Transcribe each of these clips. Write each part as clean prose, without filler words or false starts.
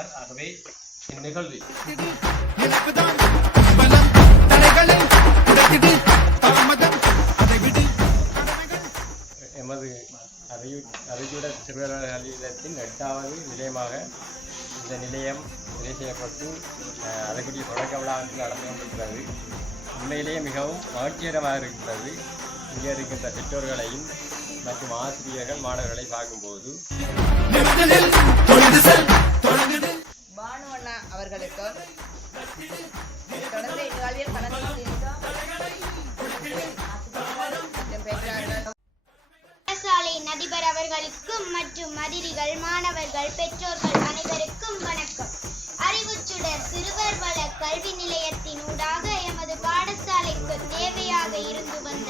வருகின்றார். ஆகவே இந்நிகழ்வில் எமது அறிவுட சிறுவர் நிலையத்தின் 8வது நிலையமாக இந்த நிலையம் நிலை செய்யப்பட்டு அதற்குரிய தொடக்க விழா நடந்து கொண்டிருக்கிறது. உண்மையிலேயே மிகவும் மகிழ்ச்சிகரமாக இருக்கிறது. இங்கே இருக்கின்ற பெற்றோர்களையும் மற்றும் ஆசிரியர்கள் மாணவர்களை பார்க்கும்போது பானுவண்ணா அவர்களுக்கு தொடர்ந்து இந்நிகழ்வில் கலந்து பாடசாலையின் அதிபர் அவர்களுக்கும் மற்றும் அதிரிகள் மாணவர்கள் பெற்றோர்கள் அனைவருக்கும் வணக்கம். அறிவுச்சுடர் சிறுவர் வள கல்வி நிலையத்தின் ஊடாக எமது பாடசாலைக்கு தேவையாக இருந்து வந்த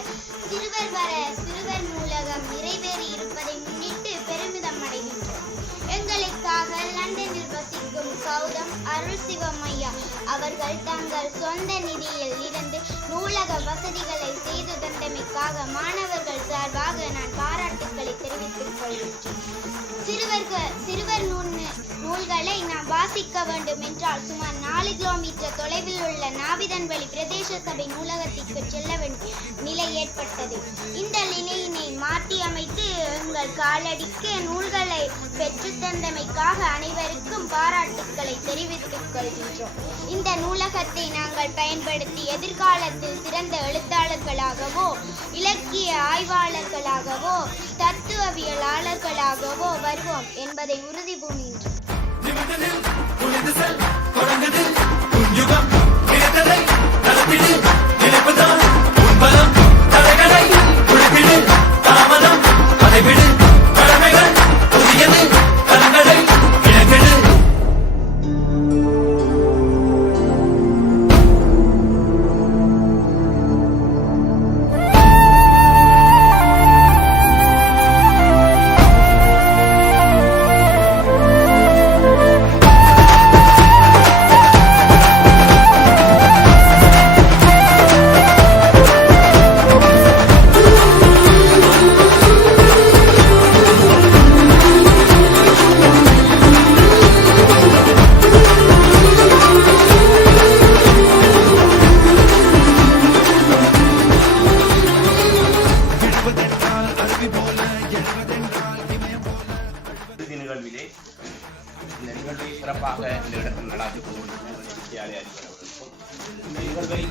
சிறுவர் நூலகம் நிறைவேறி இருப்பதை முன்னிட்டு பெருமிதம் அடைகின்றோம். எங்களுக்காக லண்டனில் வசிக்கும் கௌதம் அருள் சிவமையா அவர்கள் தங்கள் சொந்த நிதியில் இருந்து நூலக வசதிகளை செய்து தந்தமைக்காக மாணவர்கள் சார்பாக நான் பாராட்டுக்களை தெரிவித்துக் கொள்கின்றேன். சிறுவர் நூல்களை நாம் வாசிக்க வேண்டும் என்றால் சுமார் 4 கிலோமீட்டர் தொலைவில் உள்ள நாவிதன்வெளி பிரதேச சபை நூலகத்திற்கு செல்ல வேண்டிய நிலை ஏற்பட்டது. இந்த நிலையினை மாற்றி அமைத்து எங்கள் காலடிக்கு நூல்களை பெற்றுத்தந்தமைக்காக அனைவருக்கும் பாராட்டுக்களை தெரிவித்துக் கொள்கின்றோம். இந்த நூலகத்தை நாங்கள் பயன்படுத்தி எதிர்காலத்தில் சிறந்த எழுத்தாளர்களாகவோ இலக்கிய ஆய்வாளர்களாகவோ தத்துவவியலாளர்களாகவோ வருவோம் என்பதை உறுதி பூணுகின்றோம். நிகழ்விலே இந்த நிகழ்வை சிறப்பாக இந்த இடத்தில் நடாத்தி கொண்டிருக்கிற வித்தியாலய அதிபர்களுக்கும் இந்த நிகழ்வை